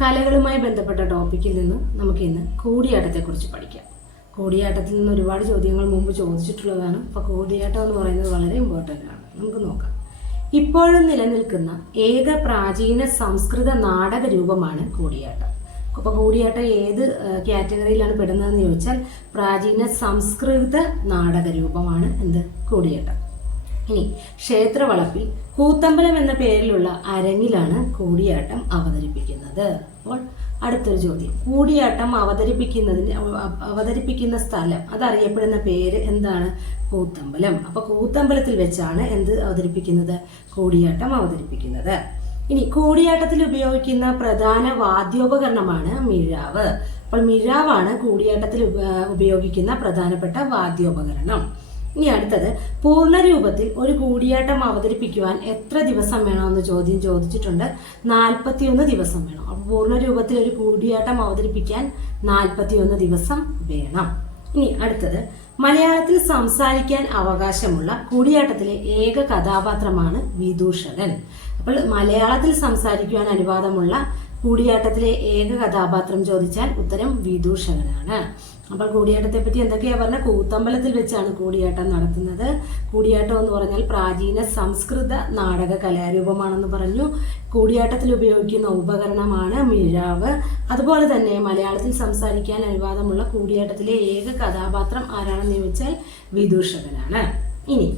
കലകളുമായി ബന്ധപ്പെട്ട ടോപ്പിക്കിൽ നിന്ന് നമുക്ക് ഇന്ന് കൂടിയാട്ടത്തെക്കുറിച്ച് പഠിക്കാം. കൂടിയാട്ടത്തിൽ നിന്ന് ഒരുപാട് ചോദ്യങ്ങൾ മുമ്പ് ചോദിച്ചിട്ടുള്ളതാണ്. അപ്പോൾ കൂടിയാട്ടം എന്ന് പറയുന്നത് വളരെ ഇമ്പോർട്ടന്റ് ആണ്. നമുക്ക് നോക്കാം. ഇപ്പോഴും നിലനിൽക്കുന്ന ഏക പ്രാചീന സംസ്കൃത നാടക രൂപമാണ് കൂടിയാട്ടം. അപ്പോൾ കൂടിയാട്ടം ഏത് കാറ്റഗറിയിലാണ് പെടുന്നതെന്ന് ചോദിച്ചാൽ പ്രാചീന സംസ്കൃത നാടക രൂപമാണ് എന്ത്? കൂടിയാട്ടം. ഇനി ക്ഷേത്രവളപ്പിൽ കൂത്തമ്പലം എന്ന പേരിലുള്ള അരങ്ങിലാണ് കൂടിയാട്ടം അവതരിപ്പിക്കുന്നത്. അപ്പോൾ അടുത്തൊരു ചോദ്യം. കൂടിയാട്ടം അവതരിപ്പിക്കുന്നതിന് അവതരിപ്പിക്കുന്ന സ്ഥലം അതറിയപ്പെടുന്ന പേര് എന്താണ്? കൂത്തമ്പലം. അപ്പൊ കൂത്തമ്പലത്തിൽ വെച്ചാണ് എന്ത് അവതരിപ്പിക്കുന്നത്? കൂടിയാട്ടം അവതരിപ്പിക്കുന്നത്. ഇനി കൂടിയാട്ടത്തിൽ ഉപയോഗിക്കുന്ന പ്രധാന വാദ്യോപകരണമാണ് മിഴാവ്. അപ്പോൾ മിഴാവാണ് കൂടിയാട്ടത്തിൽ ഉപയോഗിക്കുന്ന പ്രധാനപ്പെട്ട വാദ്യോപകരണം. ഇനി അടുത്തത് പൂർണരൂപത്തിൽ ഒരു കൂടിയാട്ടം അവതരിപ്പിക്കുവാൻ എത്ര ദിവസം വേണമെന്ന് ചോദ്യം ചോദിച്ചിട്ടുണ്ട്. നാൽപ്പത്തിയൊന്ന് ദിവസം വേണം. അപ്പോൾ പൂർണരൂപത്തിൽ ഒരു കൂടിയാട്ടം അവതരിപ്പിക്കാൻ നാൽപ്പത്തിയൊന്ന് ദിവസം വേണം. ഇനി അടുത്തത് മലയാളത്തിൽ സംസാരിക്കാൻ അവകാശമുള്ള കൂടിയാട്ടത്തിലെ ഏക കഥാപാത്രമാണ് വിദൂഷകൻ. അപ്പോൾ മലയാളത്തിൽ സംസാരിക്കുവാൻ അനുവാദമുള്ള കൂടിയാട്ടത്തിലെ ഏക കഥാപാത്രം ചോദിച്ചാൽ ഉത്തരം വിദൂഷകനാണ്. അപ്പോൾ കൂടിയാട്ടത്തെ പറ്റി എന്തൊക്കെയാ പറഞ്ഞ കൂത്തമ്പലത്തിൽ വെച്ചാണ് കൂടിയാട്ടം നടത്തുന്നത്. കൂടിയാട്ടം എന്ന് പറഞ്ഞാൽ പ്രാചീന സംസ്കൃത നാടക കലാരൂപമാണെന്ന് പറഞ്ഞു. കൂടിയാട്ടത്തിൽ ഉപയോഗിക്കുന്ന ഉപകരണമാണ് മിഴാവ്. അതുപോലെ തന്നെ മലയാളത്തിൽ സംസാരിക്കാൻ അനുവാദമുള്ള കൂടിയാട്ടത്തിലെ ഏക കഥാപാത്രം ആരാണെന്ന് ചോദിച്ചാൽ വിദൂഷകനാണ്. ഇനി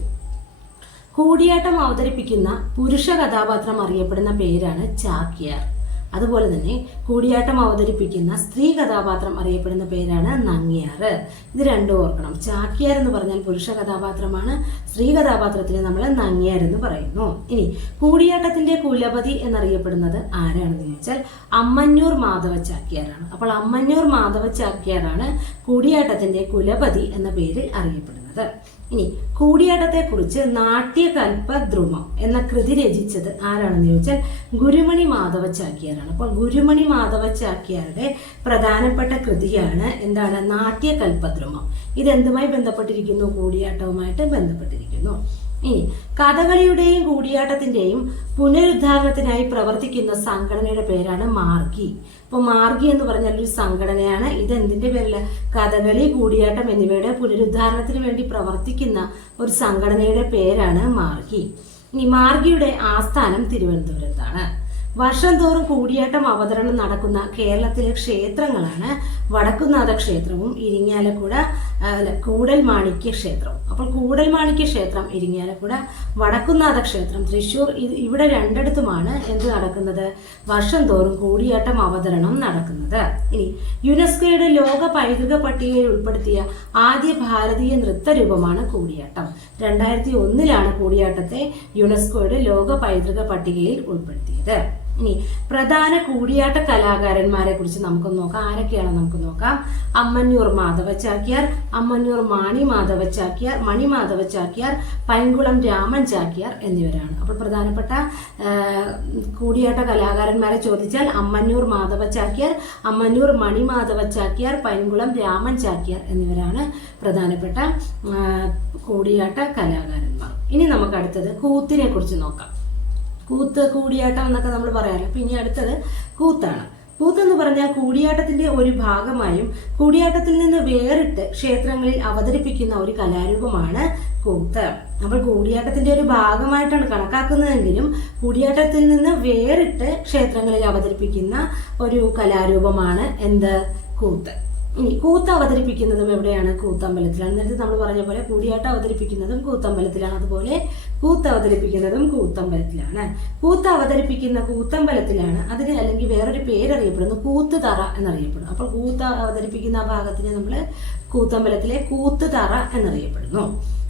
കൂടിയാട്ടം അവതരിപ്പിക്കുന്ന പുരുഷ കഥാപാത്രം അറിയപ്പെടുന്ന പേരാണ് ചാക്യാർ. അതുപോലെ തന്നെ കൂടിയാട്ടം അവതരിപ്പിക്കുന്ന സ്ത്രീ കഥാപാത്രം അറിയപ്പെടുന്ന പേരാണ് നങ്ങിയാർ ഇത് രണ്ടും ഓർക്കണം. ചാക്യാർ എന്ന് പറഞ്ഞാൽ പുരുഷ കഥാപാത്രമാണ്. സ്ത്രീ കഥാപാത്രത്തിന് നമ്മൾ നങ്ങിയാർ എന്ന് പറയുന്നു. ഇനി കൂടിയാട്ടത്തിന്റെ കുലപതി എന്നറിയപ്പെടുന്നത് ആരാണെന്ന് ചോദിച്ചാൽ അമ്മന്നൂർ മാധവ ചാക്യാരാണ് അപ്പോൾ അമ്മന്നൂർ മാധവ ചാക്യാരാണ് കൂടിയാട്ടത്തിന്റെ കുലപതി എന്ന പേരിൽ അറിയപ്പെടുന്നത്. ഇനി കൂടിയാട്ടത്തെക്കുറിച്ച് നാട്യകൽപദ്രുമം എന്ന കൃതി രചിച്ചത് ആരാണെന്ന് ചോദിച്ചാൽ ഗുരുമണി മാധവ ചാക്യാരാണ് അപ്പോൾ ഗുരുമണി മാധവ ചാക്യാരുടെ പ്രധാനപ്പെട്ട കൃതിയാണ് എന്താണ്? നാട്യകൽപദ്രുമം. ഇതെന്തുമായി ബന്ധപ്പെട്ടിരിക്കുന്നു? കൂടിയാട്ടവുമായിട്ട് ബന്ധപ്പെട്ടിരിക്കുന്നു. ഇനി കഥകളിയുടെയും കൂടിയാട്ടത്തിന്റെയും പുനരുദ്ധാരണത്തിനായി പ്രവർത്തിക്കുന്ന സംഘടനയുടെ പേരാണ് മാർഗി അപ്പോൾ മാർഗി എന്ന് പറഞ്ഞാൽ ഒരു സംഘടനയാണ്. ഇത് എന്തിന്റെ പേരിൽ? കഥകളി കൂടിയാട്ടം എന്നിവയുടെ പുനരുദ്ധാരണത്തിന് വേണ്ടി പ്രവർത്തിക്കുന്ന ഒരു സംഘടനയുടെ പേരാണ് മാർഗി. ഇനി മാർഗിയുടെ ആസ്ഥാനം തിരുവനന്തപുരത്താണ്. വർഷം തോറും കൂടിയാട്ടം അവതരണം നടക്കുന്ന കേരളത്തിലെ ക്ഷേത്രങ്ങളാണ് വടക്കുന്നാഥ ക്ഷേത്രവും ഇരിങ്ങാലക്കുട അല്ല, കൂടൽ മാണിക്യ ക്ഷേത്രം അപ്പോൾ കൂടൽ മാണിക്യ ക്ഷേത്രം ഇരിങ്ങാലക്കുട വടക്കുന്നാഥ ക്ഷേത്രം തൃശ്ശൂർ ഇവിടെ രണ്ടിടത്തുമാണ് എന്ത് നടക്കുന്നത്? വർഷം തോറും കൂടിയാട്ടം അവതരണം നടക്കുന്നത്. ഇനി യുനെസ്കോയുടെ ലോക പൈതൃക പട്ടികയിൽ ഉൾപ്പെടുത്തിയ ആദ്യ ഭാരതീയ നൃത്ത രൂപമാണ് കൂടിയാട്ടം. രണ്ടായിരത്തി ഒന്നിലാണ് കൂടിയാട്ടത്തെ യുനെസ്കോയുടെ ലോക പൈതൃക പട്ടികയിൽ ഉൾപ്പെടുത്തിയത്. ഇനി പ്രധാന കൂടിയാട്ട കലാകാരന്മാരെ കുറിച്ച് നമുക്ക് നോക്കാം. ആരൊക്കെയാണ് നമുക്ക് നോക്കാം. അമ്മന്നൂർ മാധവ ചാക്യാർ അമ്മന്നൂർ മാണി മാധവ ചാക്യാർ മണി മാധവ ചാക്യാർ പൈങ്കുളം രാമൻ ചാക്യാർ എന്നിവരാണ്. അപ്പോൾ പ്രധാനപ്പെട്ട കൂടിയാട്ട കലാകാരന്മാരെ ചോദിച്ചാൽ അമ്മന്നൂർ മാധവ ചാക്യാർ അമ്മന്നൂർ മണി മാധവ ചാക്യാർ പൈങ്കുളം രാമൻ ചാക്യാർ എന്നിവരാണ് പ്രധാനപ്പെട്ട കൂടിയാട്ട കലാകാരന്മാർ. ഇനി നമുക്ക് അടുത്തത് കൂത്തിനെ കുറിച്ച് നോക്കാം. കൂത്ത് കൂടിയാട്ടം എന്നൊക്കെ നമ്മൾ പറയാറില്ല? അപ്പൊ ഇനി അടുത്തത് കൂത്താണ്. കൂത്തെന്ന് പറഞ്ഞാൽ കൂടിയാട്ടത്തിന്റെ ഒരു ഭാഗമായും കൂടിയാട്ടത്തിൽ നിന്ന് വേറിട്ട് ക്ഷേത്രങ്ങളിൽ അവതരിപ്പിക്കുന്ന ഒരു കലാരൂപമാണ് കൂത്ത്. അപ്പോൾ കൂടിയാട്ടത്തിന്റെ ഒരു ഭാഗമായിട്ടാണ് കണക്കാക്കുന്നതെങ്കിലും കൂടിയാട്ടത്തിൽ നിന്ന് വേറിട്ട് ക്ഷേത്രങ്ങളിൽ അവതരിപ്പിക്കുന്ന ഒരു കലാരൂപമാണ് എന്ത്? കൂത്ത്. ഇനി കൂത്ത് അവതരിപ്പിക്കുന്നതും എവിടെയാണ്? കൂത്തമ്പലത്തിലാണ്. നേരത്തെ നമ്മൾ പറഞ്ഞ പോലെ കൂടിയാട്ടം അവതരിപ്പിക്കുന്നതും കൂത്തമ്പലത്തിലാണ്. അതുപോലെ കൂത്ത് അവതരിപ്പിക്കുന്നതും കൂത്തമ്പലത്തിലാണ്. കൂത്ത് അവതരിപ്പിക്കുന്ന കൂത്തമ്പലത്തിലാണ് അതിന് അല്ലെങ്കിൽ വേറൊരു പേരറിയപ്പെടുന്നു കൂത്ത് തറ എന്നറിയപ്പെടുന്നു. അപ്പോൾ കൂത്ത് അവതരിപ്പിക്കുന്ന ആ ഭാഗത്തിന് നമ്മൾ കൂത്തമ്പലത്തിലെ കൂത്ത് തറ എന്നറിയപ്പെടുന്നു.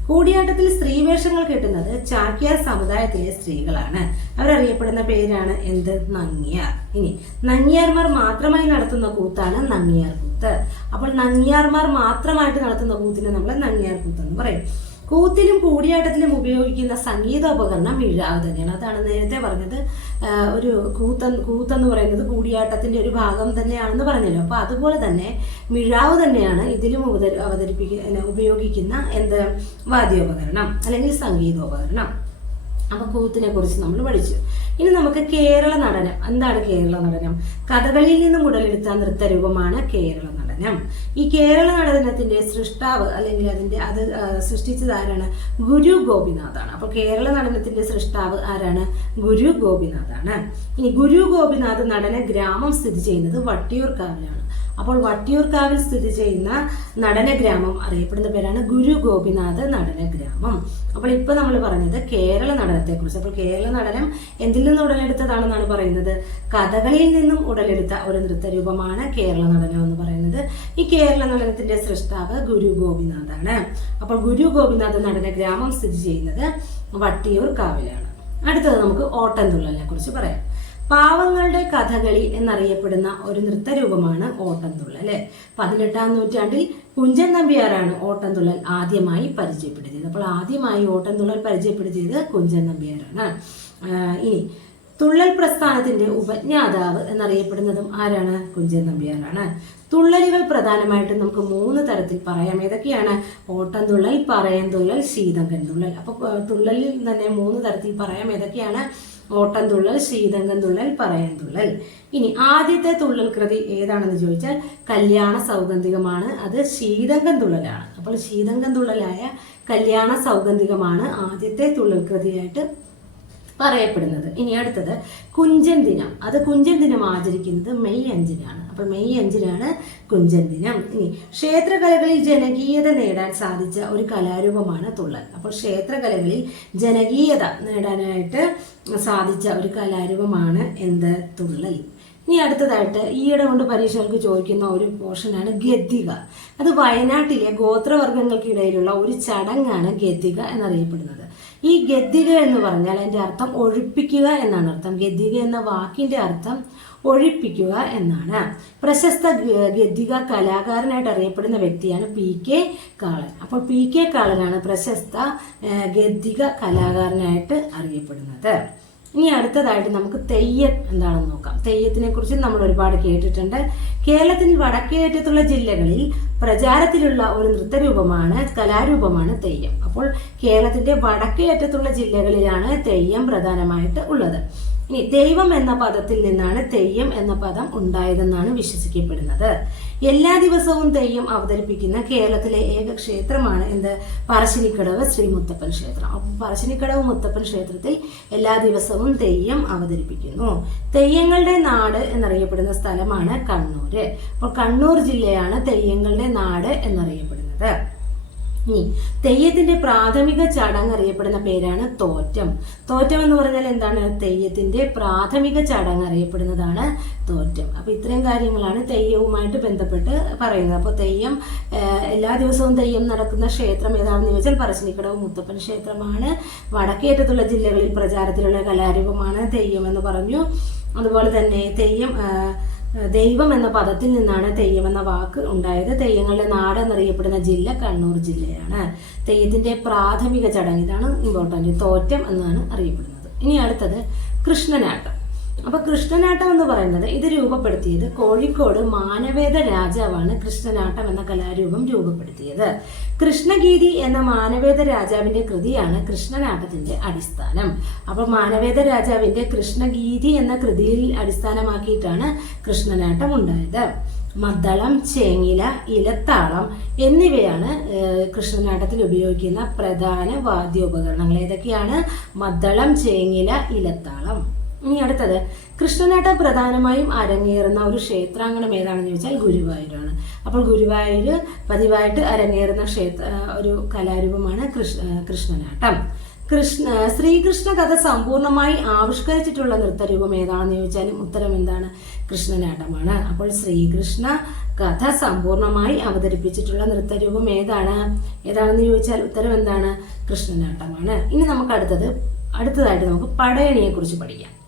കൂടിയാട്ടത്തിൽ സ്ത്രീവേഷങ്ങൾ കിട്ടുന്നത് ചാക്യാർ സമുദായത്തിലെ സ്ത്രീകളാണ്. അവരറിയപ്പെടുന്ന പേരാണ് എന്ത്? നങ്ങിയാർ ഇനി നങ്ങിയാർമാർ മാത്രമായി നടത്തുന്ന കൂത്താണ് നങ്ങിയാർ കൂത്ത്. അപ്പോൾ നങ്ങിയാർമാർ മാത്രമായിട്ട് നടത്തുന്ന കൂത്തിനെ നമ്മൾ നങ്ങിയാർ കൂത്ത് എന്ന് പറയും. കൂത്തിലും കൂടിയാട്ടത്തിലും ഉപയോഗിക്കുന്ന സംഗീതോപകരണം മിഴാവ് തന്നെയാണ് അതാണ് നേരത്തെ പറഞ്ഞത്. ഒരു കൂത്തൻ കൂത്തെന്ന് പറയുന്നത് കൂടിയാട്ടത്തിന്റെ ഒരു ഭാഗം തന്നെയാണെന്ന് പറഞ്ഞല്ലോ. അപ്പൊ അതുപോലെ തന്നെ മിഴാവ് തന്നെയാണ് ഇതിലും അവതരിപ്പിക്കുന്ന അവതരിപ്പിക്ക ഉപയോഗിക്കുന്ന എന്ത്? വാദ്യോപകരണം അല്ലെങ്കിൽ സംഗീതോപകരണം. അപ്പൊ കൂത്തിനെ കുറിച്ച് നമ്മൾ പഠിച്ചു. ഇനി നമുക്ക് കേരള നടനം. എന്താണ് കേരള നടനം? കഥകളിയിൽ നിന്നും ഉടലെടുത്ത നൃത്തരൂപമാണ് കേരള നടനം ഈ കേരള നടനത്തിന്റെ സൃഷ്ടാവ് അല്ലെങ്കിൽ അതിന്റെ അത് സൃഷ്ടിച്ചത് ആരാണ്? ഗുരു ഗോപിനാഥാണ്. അപ്പോൾ കേരള നടനത്തിന്റെ സൃഷ്ടാവ് ആരാണ്? ഗുരു ഗോപിനാഥാണ്. ഇനി ഗുരു ഗോപിനാഥ് നടന ഗ്രാമം സ്ഥിതി ചെയ്യുന്നത് വട്ടിയൂർക്കാവിലാണ്. അപ്പോൾ വട്ടിയൂർക്കാവിൽ സ്ഥിതി ചെയ്യുന്ന നടനഗ്രാമം അറിയപ്പെടുന്ന പേരാണ് ഗുരു ഗോപിനാഥ് നടനഗ്രാമം. അപ്പോൾ ഇപ്പൊ നമ്മൾ പറഞ്ഞത് കേരള നടനത്തെ കുറിച്ച്. അപ്പോൾ കേരള നടനം എന്തിൽ നിന്ന് ഉടലെടുത്തതാണെന്നാണ് പറയുന്നത്? കഥകളിയിൽ നിന്നും ഉടലെടുത്ത ഒരു നൃത്തരൂപമാണ് കേരള നടനം എന്ന് പറയുന്നത്. ഈ കേരള നടനത്തിന്റെ സൃഷ്ടാവ് ഗുരു ഗോപിനാഥാണ്. അപ്പോൾ ഗുരു ഗോപിനാഥ് നടനഗ്രാമം സ്ഥിതി ചെയ്യുന്നത് വട്ടിയൂർ കാവിലാണ് അടുത്തത് നമുക്ക് ഓട്ടൻതുള്ളലിനെ കുറിച്ച് പറയാം. പാവങ്ങളുടെ കഥകളി എന്നറിയപ്പെടുന്ന ഒരു നൃത്തരൂപമാണ് ഓട്ടംതുള്ളൽ അല്ലെ? പതിനെട്ടാം നൂറ്റാണ്ടിൽ കുഞ്ചൻ നമ്പ്യാരാണ് ഓട്ടംതുള്ളൽ ആദ്യമായി പരിചയപ്പെടുത്തിയത്. അപ്പോൾ ആദ്യമായി ഓട്ടംതുള്ളൽ പരിചയപ്പെടുത്തിയത് കുഞ്ചൻ നമ്പ്യാരാണ്. ഇനി തുള്ളൽ പ്രസ്ഥാനത്തിന്റെ ഉപജ്ഞാതാവ് എന്നറിയപ്പെടുന്നതും ആരാണ്? കുഞ്ചൻ നമ്പ്യാരാണ്. തുള്ളലുകൾ പ്രധാനമായിട്ടും നമുക്ക് മൂന്ന് തരത്തിൽ പറയാം. ഏതൊക്കെയാണ്? ഓട്ടംതുള്ളൽ പറയൻതുള്ളൽ ശീതങ്കൻ തുള്ളൽ അപ്പോൾ തുള്ളലിൽ തന്നെ മൂന്ന് തരത്തിൽ പറയാം. ഏതൊക്കെയാണ്? ഓട്ടം തുള്ളൽ ശ്രീതംഗം തുള്ളൽ പറയൻ തുള്ളൽ ഇനി ആദ്യത്തെ തുള്ളൽ കൃതി ഏതാണെന്ന് ചോദിച്ചാൽ കല്യാണ സൗഗന്ധികമാണ്. അത് ശീതംഗം തുള്ളലാണ് അപ്പോൾ ശീതംഗം തുള്ളലായ കല്യാണ സൗഗന്ധികമാണ് ആദ്യത്തെ തുള്ളൽ കൃതിയായിട്ട് പറയപ്പെടുന്നത്. ഇനി അടുത്തത് കുഞ്ചൻ ദിനം. അത് കുഞ്ചൻ ദിനം ആചരിക്കുന്നത് മെയ് അഞ്ചിനാണ്. അപ്പോൾ മെയ് അഞ്ചിനാണ് കുഞ്ചൻ ദിനം. ഇനി ക്ഷേത്രകലകളിൽ ജനകീയത നേടാൻ സാധിച്ച ഒരു കലാരൂപമാണ് തുള്ളൽ. അപ്പോൾ ക്ഷേത്രകലകളിൽ ജനകീയത നേടാനായിട്ട് സാധിച്ച ഒരു കലാരൂപമാണ് എന്ത്? തുള്ളൽ. ഇനി അടുത്തതായിട്ട് ഈയിടെ കൊണ്ട് പരീക്ഷകൾക്ക് ചോദിക്കുന്ന ഒരു പോർഷനാണ് ഗദ്ദിക. അത് വയനാട്ടിലെ ഗോത്രവർഗങ്ങൾക്കിടയിലുള്ള ഒരു ചടങ്ങാണ് ഗദ്ദിക എന്നറിയപ്പെടുന്നത്. ഈ ഗദ്ദിക എന്ന് പറഞ്ഞാൽ അതിന്റെ അർത്ഥം ഒഴിപ്പിക്കുക എന്നാണ് അർത്ഥം. ഗദ്ദിക എന്ന വാക്കിന്റെ അർത്ഥം ഒഴിപ്പിക്കുക എന്നാണ്. പ്രശസ്ത ഗദ്ദിക കലാകാരനായിട്ട് അറിയപ്പെടുന്ന വ്യക്തിയാണ് പി കെ കാളൻ. അപ്പോൾ പി കെ കാളനാണ് പ്രശസ്ത ഗദ്ദിക കലാകാരനായിട്ട് അറിയപ്പെടുന്നത്. ഇനി അടുത്തതായിട്ട് നമുക്ക് തെയ്യം എന്താണെന്ന് നോക്കാം. തെയ്യത്തിനെ കുറിച്ച് നമ്മൾ ഒരുപാട് കേട്ടിട്ടുണ്ട്. കേരളത്തിൽ വടക്കേയറ്റത്തുള്ള ജില്ലകളിൽ പ്രചാരത്തിലുള്ള ഒരു നൃത്തരൂപമാണ് കലാരൂപമാണ് തെയ്യം. അപ്പോൾ കേരളത്തിന്റെ വടക്കേയറ്റത്തുള്ള ജില്ലകളിലാണ് തെയ്യം പ്രധാനമായിട്ട് ഉള്ളത്. ഇനി ദൈവം എന്ന പദത്തിൽ നിന്നാണ് തെയ്യം എന്ന പദം ഉണ്ടായതെന്നാണ് വിശ്വസിക്കപ്പെടുന്നത്. എല്ലാ ദിവസവും തെയ്യം അവതരിപ്പിക്കുന്ന കേരളത്തിലെ ഏക ക്ഷേത്രമാണ് എന്ത്? പറശ്ശിനിക്കടവ് ശ്രീ മുത്തപ്പൻ ക്ഷേത്രം. അപ്പം പറശ്ശിനിക്കടവ് മുത്തപ്പൻ ക്ഷേത്രത്തിൽ എല്ലാ ദിവസവും തെയ്യം അവതരിപ്പിക്കുന്നു. തെയ്യങ്ങളുടെ നാട് എന്നറിയപ്പെടുന്ന സ്ഥലമാണ് കണ്ണൂര് അപ്പോൾ കണ്ണൂർ ജില്ലയാണ് തെയ്യങ്ങളുടെ നാട് എന്നറിയപ്പെടുന്നത്. ഇനി തെയ്യത്തിന്റെ പ്രാഥമിക ചടങ്ങ് അറിയപ്പെടുന്ന പേരാണ് തോറ്റം. തോറ്റം എന്ന് പറഞ്ഞാൽ എന്താണ്? തെയ്യത്തിന്റെ പ്രാഥമിക ചടങ്ങ് അറിയപ്പെടുന്നതാണ് തോറ്റം. അപ്പൊ ഇത്രയും കാര്യങ്ങളാണ് തെയ്യവുമായിട്ട് ബന്ധപ്പെട്ട് പറയുന്നത്. അപ്പോൾ തെയ്യം എല്ലാ ദിവസവും തെയ്യം നടക്കുന്ന ക്ഷേത്രം ഏതാണെന്ന് ചോദിച്ചാൽ പറശ്ശിനിക്കടവ് മുത്തപ്പൻ ക്ഷേത്രമാണ്. വടക്കേറ്റത്തുള്ള ജില്ലകളിൽ പ്രചാരത്തിലുള്ള കലാരൂപമാണ് തെയ്യം എന്ന് പറഞ്ഞു. അതുപോലെ തന്നെ തെയ്യം ദൈവം എന്ന പദത്തിൽ നിന്നാണ് തെയ്യം എന്ന വാക്ക് ഉണ്ടായത്. തെയ്യങ്ങളുടെ നാട് എന്നറിയപ്പെടുന്ന ജില്ല കണ്ണൂർ ജില്ലയാണ്. തെയ്യത്തിന്റെ പ്രാഥമിക ചടങ്ങ്. ഇതാണ് ഇമ്പോർട്ടന്റ് തോറ്റം എന്നാണ് അറിയപ്പെടുന്നത്. ഇനി അടുത്തത് കൃഷ്ണനാട്ടം. അപ്പൊ കൃഷ്ണനാട്ടം എന്ന് പറയുന്നത് ഇത് രൂപപ്പെടുത്തിയത് കോഴിക്കോട് മാനവേദ രാജാവാണ് കൃഷ്ണനാട്ടം എന്ന കലാരൂപം രൂപപ്പെടുത്തിയത്. കൃഷ്ണഗീതി എന്ന മാനവേദ രാജാവിന്റെ കൃതിയാണ് കൃഷ്ണനാട്ടത്തിന്റെ അടിസ്ഥാനം. അപ്പോൾ മാനവേദ രാജാവിന്റെ കൃഷ്ണഗീതി എന്ന കൃതിയിൽ അടിസ്ഥാനമാക്കിയിട്ടാണ് കൃഷ്ണനാട്ടം ഉണ്ടായത്. മദ്ദളം ചേങ്ങില ഇലത്താളം എന്നിവയാണ് കൃഷ്ണനാട്ടത്തിൽ ഉപയോഗിക്കുന്ന പ്രധാന വാദ്യോപകരണങ്ങൾ. ഏതൊക്കെയാണ്? മദ്ദളം ചേങ്ങില ഇലത്താളം. ഇനി അടുത്തത്. കൃഷ്ണനേട്ട പ്രധാനമായും അരങ്ങേറുന്ന ഒരു ക്ഷേത്രാങ്കണം ഏതാണെന്ന് ചോദിച്ചാൽ ഗുരുവായൂരാണ്. അപ്പോൾ ഗുരുവായൂർ പതിവായിട്ട് അരങ്ങേറുന്ന ക്ഷേത്ര ഒരു കലാരൂപമാണ് കൃഷ്ണ കൃഷ്ണനാട്ടം. കൃഷ്ണ ശ്രീകൃഷ്ണ കഥ സമ്പൂർണമായി ആവിഷ്കരിച്ചിട്ടുള്ള നൃത്തരൂപം ഏതാണെന്ന് ചോദിച്ചാലും ഉത്തരം എന്താണ്? കൃഷ്ണനാട്ടമാണ്. അപ്പോൾ ശ്രീകൃഷ്ണ കഥ സമ്പൂർണമായി അവതരിപ്പിച്ചിട്ടുള്ള നൃത്തരൂപം ഏതാണ്? ഏതാണെന്ന് ചോദിച്ചാൽ ഉത്തരം എന്താണ്? കൃഷ്ണനാട്ടമാണ്. ഇനി നമുക്ക് അടുത്തത് അടുത്തതായിട്ട് നമുക്ക് പടയണിയെ കുറിച്ച് പഠിക്കാം.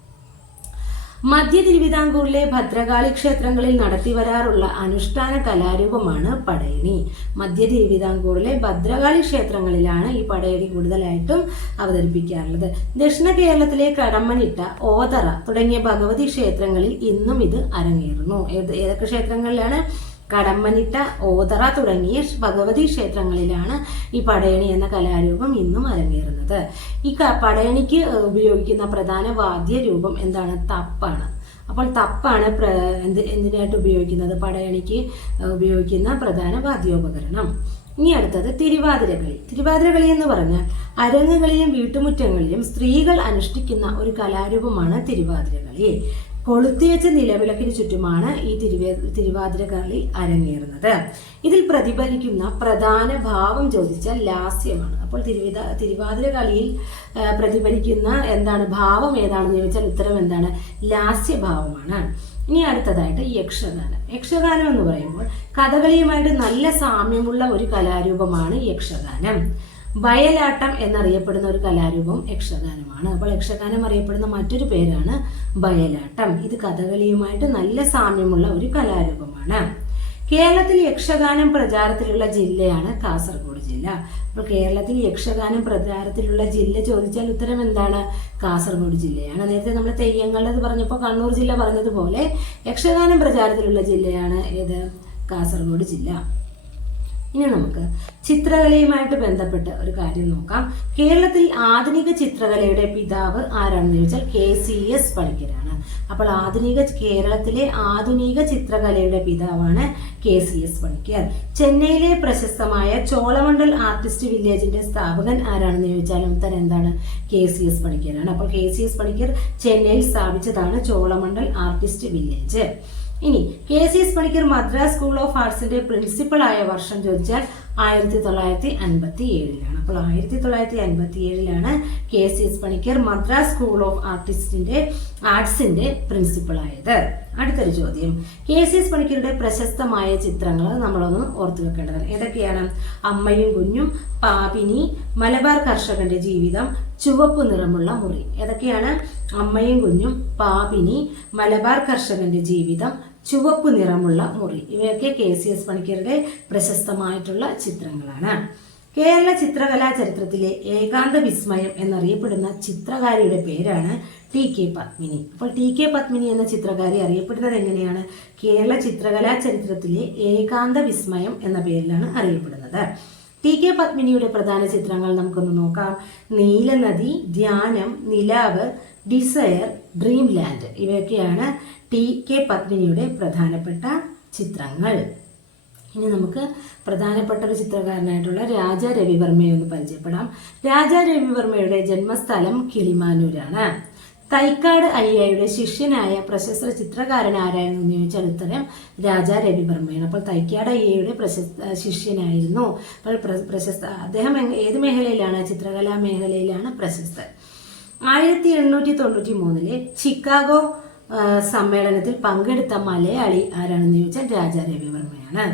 മധ്യ തിരുവിതാംകൂറിലെ ഭദ്രകാളി ക്ഷേത്രങ്ങളിൽ നടത്തിവരാറുള്ള അനുഷ്ഠാന കലാരൂപമാണ് പടയണി. മധ്യ തിരുവിതാംകൂറിലെ ഭദ്രകാളി ക്ഷേത്രങ്ങളിലാണ് ഈ പടയണി കൂടുതലായിട്ടും അവതരിപ്പിക്കാറുള്ളത്. ദക്ഷിണ കേരളത്തിലെ കടമ്മനിട്ട ഓതറ തുടങ്ങിയ ഭഗവതി ക്ഷേത്രങ്ങളിൽ ഇന്നും ഇത് അരങ്ങേറുന്നു. ഏത് ഏതൊക്കെ ക്ഷേത്രങ്ങളിലാണ് കടമ്മനിട്ട ഓതറ തുടങ്ങിയ ഭഗവതി ക്ഷേത്രങ്ങളിലാണ് ഈ പടയണി എന്ന കലാരൂപം ഇന്നും അരങ്ങേറുന്നത്. ഈ പടയണിക്ക് ഉപയോഗിക്കുന്ന പ്രധാന വാദ്യ രൂപം എന്താണ്? തപ്പാണ്. അപ്പോൾ തപ്പാണ് എന്ത് എന്തിനായിട്ട് ഉപയോഗിക്കുന്നത്? പടയണിക്ക് ഉപയോഗിക്കുന്ന പ്രധാന വാദ്യോപകരണം. ഇനി അടുത്തത് തിരുവാതിരകളി. തിരുവാതിരകളി എന്ന് പറഞ്ഞാൽ അരങ്ങുകളിലും വീട്ടുമുറ്റങ്ങളിലും സ്ത്രീകൾ അനുഷ്ഠിക്കുന്ന ഒരു കലാരൂപമാണ് തിരുവാതിരകളി. കൊളുത്തിവെച്ച നിലവിളക്കിന് ചുറ്റുമാണ് ഈ തിരുവേ തിരുവാതിരകളി അരങ്ങേറുന്നത്. ഇതിൽ പ്രതിഫലിക്കുന്ന പ്രധാന ഭാവം ചോദിച്ചാൽ ലാസ്യമാണ്. അപ്പോൾ തിരുവിത തിരുവാതിര കളിയിൽ പ്രതിഫലിക്കുന്ന എന്താണ് ഭാവം ഏതാണെന്ന് ചോദിച്ചാൽ ഉത്തരം എന്താണ്? ലാസ്യഭാവമാണ്. ഇനി അടുത്തതായിട്ട് യക്ഷഗാനം. യക്ഷഗാനം എന്ന് പറയുമ്പോൾ കഥകളിയുമായിട്ട് നല്ല സാമ്യമുള്ള ഒരു കലാരൂപമാണ് യക്ഷഗാനം. വയലാട്ടം എന്നറിയപ്പെടുന്ന ഒരു കലാരൂപം യക്ഷഗാനമാണ്. അപ്പോൾ യക്ഷഗാനം അറിയപ്പെടുന്ന മറ്റൊരു പേരാണ് ബയലാട്ടം ഇത് കഥകളിയുമായിട്ട് നല്ല സാമ്യമുള്ള ഒരു കലാരൂപമാണ്. കേരളത്തിൽ യക്ഷഗാനം പ്രചാരത്തിലുള്ള ജില്ലയാണ് കാസർഗോഡ് ജില്ല. അപ്പോൾ കേരളത്തിൽ യക്ഷഗാനം പ്രചാരത്തിലുള്ള ജില്ല ചോദിച്ചാൽ ഉത്തരം എന്താണ്? കാസർഗോഡ് ജില്ലയാണ്. നേരത്തെ നമ്മൾ തെയ്യങ്ങളത് പറഞ്ഞപ്പോൾ കണ്ണൂർ ജില്ല പറഞ്ഞതുപോലെ യക്ഷഗാനം പ്രചാരത്തിലുള്ള ജില്ലയാണ് ഏത്? കാസർഗോഡ് ജില്ല. ഇനി നമുക്ക് ചിത്രകലയുമായിട്ട് ബന്ധപ്പെട്ട് ഒരു കാര്യം നോക്കാം. കേരളത്തിൽ ആധുനിക ചിത്രകലയുടെ പിതാവ് ആരാണെന്ന് ചോദിച്ചാൽ കെ സി എസ് പണിക്കരാണ്. അപ്പോൾ ആധുനിക കേരളത്തിലെ ആധുനിക ചിത്രകലയുടെ പിതാവാണ് കെ സി എസ് പണിക്കർ. ചെന്നൈയിലെ പ്രശസ്തമായ ചോളമണ്ഡൽ ആർട്ടിസ്റ്റ് വില്ലേജിന്റെ സ്ഥാപകൻ ആരാണെന്ന് ചോദിച്ചാൽ ഉത്തരം എന്താണ്? കെ സി എസ് പണിക്കരാണ്. അപ്പോൾ കെ സി എസ് പണിക്കർ ചെന്നൈയിൽ സ്ഥാപിച്ചതാണ് ചോളമണ്ഡൽ ആർട്ടിസ്റ്റ് വില്ലേജ്. ഇനി K C S Panikkar Madras school of ആർട്സിന്റെ principal ആയ വർഷം ചോദിച്ചാൽ ആയിരത്തി തൊള്ളായിരത്തി അൻപത്തി ഏഴിലാണ് അപ്പോൾ ആയിരത്തി തൊള്ളായിരത്തി അൻപത്തി ഏഴിലാണ് K C S Panicker Madras school of ആർട്ടിസ്റ്റിന്റെ ആർട്സിന്റെ പ്രിൻസിപ്പൾ ആയത്. അടുത്തൊരു ചോദ്യം. കെ സി എസ് പണിക്കരുടെ പ്രശസ്തമായ ചിത്രങ്ങൾ നമ്മളൊന്ന് ഓർത്തു വെക്കേണ്ടതാണ്. ഏതൊക്കെയാണ്? അമ്മയും കുഞ്ഞും പാപിനി മലബാർ കർഷകന്റെ ജീവിതം ചുവപ്പ് നിറമുള്ള മുറി. ഏതൊക്കെയാണ്? അമ്മയും കുഞ്ഞും പാപിനി മലബാർ കർഷകന്റെ ജീവിതം ചുവപ്പ് നിറമുള്ള മുറി. ഇവയൊക്കെ കെ സി എസ് പണിക്കരുടെ പ്രശസ്തമായിട്ടുള്ള ചിത്രങ്ങളാണ്. കേരള ചിത്രകലാ ചരിത്രത്തിലെ ഏകാന്ത വിസ്മയം എന്നറിയപ്പെടുന്ന ചിത്രകാരിയുടെ പേരാണ് ടി കെ പത്മിനി. അപ്പോൾ ടി കെ പത്മിനി എന്ന ചിത്രകാരി അറിയപ്പെടുന്നത് എങ്ങനെയാണ്? കേരള ചിത്രകലാ ചരിത്രത്തിലെ ഏകാന്ത വിസ്മയം എന്ന പേരിലാണ് അറിയപ്പെടുന്നത്. ടി കെ പത്മിനിയുടെ പ്രധാന ചിത്രങ്ങൾ നമുക്കൊന്ന് നോക്കാം. Neelanadi Dhyanam Nilavu desire dream land ഇവയൊക്കെയാണ് ടി കെ പത്മിനിയുടെ പ്രധാനപ്പെട്ട ചിത്രങ്ങൾ. ഇനി നമുക്ക് പ്രധാനപ്പെട്ട ഒരു ചിത്രകാരനായിട്ടുള്ള രാജ രവിവർമ്മയെ ഒന്ന് പരിചയപ്പെടാം. രാജ രവിവർമ്മയുടെ ജന്മസ്ഥലം കിളിമാനൂരാണ്. തൈക്കാട് അയ്യയുടെ ശിഷ്യനായ പ്രശസ്ത ചിത്രകാരൻ ആരായിരുന്നു എന്ന് ചോദിച്ചാൽ ഉത്തരം രാജ രവിവർമ്മയാണ്. അപ്പോൾ തൈക്കാട് അയ്യയുടെ പ്രശസ്ത ശിഷ്യനായിരുന്നു. അപ്പോൾ പ്രശസ്ത അദ്ദേഹം ഏത് മേഖലയിലാണ്? ചിത്രകലാ മേഖലയിലാണ് പ്രശസ്തൻ. ആയിരത്തി എണ്ണൂറ്റി തൊണ്ണൂറ്റി മൂന്നിലെ ചിക്കാഗോ സമ്മേളനത്തിൽ പങ്കെടുത്ത മലയാളി ആരാണെന്ന് ചോദിച്ചാൽ രാജാ രവിവർമ്മയാണ്.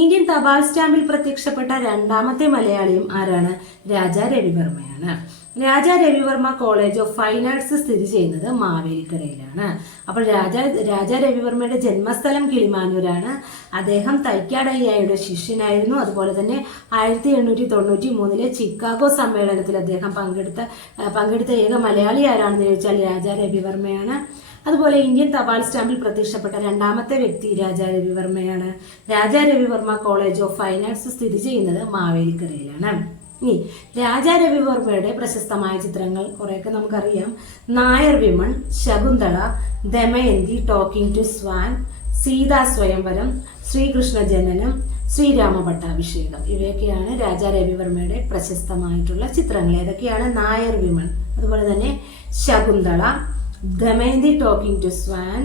ഇന്ത്യൻ തപാൽ സ്റ്റാമ്പിൽ പ്രത്യക്ഷപ്പെട്ട രണ്ടാമത്തെ മലയാളിയും ആരാണ്? Raja രവിവർമ്മയാണ്. Raja Ravi Varma college of fine arts സ്ഥിതി ചെയ്യുന്നത് മാവേലിക്കരയിലാണ്. അപ്പോൾ രാജാ രാജാ രവിവർമ്മയുടെ ജന്മസ്ഥലം കിളിമാനൂരാണ്. അദ്ദേഹം തൈക്കാടയ്യയുടെ ശിഷ്യനായിരുന്നു. അതുപോലെ തന്നെ ആയിരത്തി എണ്ണൂറ്റി തൊണ്ണൂറ്റി മൂന്നിലെ ചിക്കാഗോ സമ്മേളനത്തിൽ അദ്ദേഹം പങ്കെടുത്ത പങ്കെടുത്ത ഏക മലയാളി ആരാണെന്ന് ചോദിച്ചാൽ രാജാ രവിവർമ്മയാണ്. അതുപോലെ ഇന്ത്യൻ തപാൽ സ്റ്റാമ്പിൽ പ്രത്യക്ഷപ്പെട്ട രണ്ടാമത്തെ വ്യക്തി Raja രവിവർമ്മയാണ് Raja Ravi Varma college of fine arts സ്ഥിതി ചെയ്യുന്നത് മാവേലിക്കരയിലാണ്. ഇനി രാജാ രവിവർമ്മയുടെ പ്രശസ്തമായ ചിത്രങ്ങൾ കുറേയൊക്കെ നമുക്കറിയാം. Nair women Shakuntala Damayanti talking to swan Sita Swayamvaram Sreekrishna Jananam Sreerama പട്ടാഭിഷേകം. ഇവയൊക്കെയാണ് രാജാ രവിവർമ്മയുടെ പ്രശസ്തമായിട്ടുള്ള ചിത്രങ്ങൾ. ഏതൊക്കെയാണ്? നായർ വിമൺ അതുപോലെ തന്നെ Shakuntala Damayanti talking to swan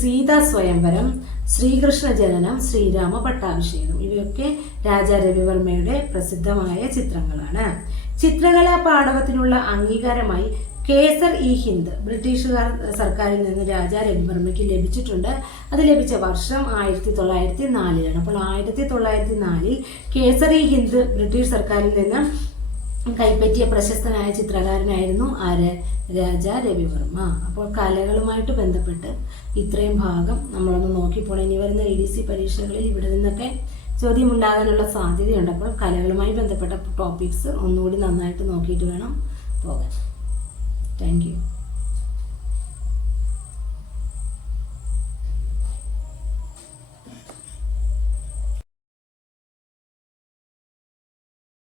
Sita Swayamvaram Sreekrishna Jananam Sreerama പട്ടാഭിഷേകം. ഇവയൊക്കെ രാജാ രവിവർമ്മയുടെ പ്രസിദ്ധമായ ചിത്രങ്ങളാണ്. ചിത്രകലാ പാടവത്തിനുള്ള അംഗീകാരമായി കേസർ ഇ ഹിന്ദ് ബ്രിട്ടീഷുകാർ സർക്കാരിൽ നിന്ന് രാജാ രവിവർമ്മയ്ക്ക് ലഭിച്ചിട്ടുണ്ട്. അത് ലഭിച്ച വർഷം ആയിരത്തി തൊള്ളായിരത്തി നാലിലാണ് അപ്പോൾ ആയിരത്തി തൊള്ളായിരത്തി നാലിൽ കേസർ ഇ ഹിന്ദ് ബ്രിട്ടീഷ് സർക്കാരിൽ നിന്ന് കൈപ്പറ്റിയ പ്രശസ്തനായ ചിത്രകാരനായിരുന്നു ആര്? രാജ രവിവർമ്മ. അപ്പോൾ കലകളുമായിട്ട് ബന്ധപ്പെട്ട് ഇത്രയും ഭാഗം നമ്മളൊന്ന് നോക്കിപ്പോൾ ഇനി വരുന്ന എ ഡി സി പരീക്ഷകളിൽ ഇവിടെ നിന്നൊക്കെ ചോദ്യം ഉണ്ടാകാനുള്ള സാധ്യതയുണ്ട്. അപ്പോൾ കലകളുമായി ബന്ധപ്പെട്ട ടോപ്പിക്സ് ഒന്നുകൂടി നന്നായിട്ട് നോക്കിയിട്ട് വേണം പോകാൻ. Thank you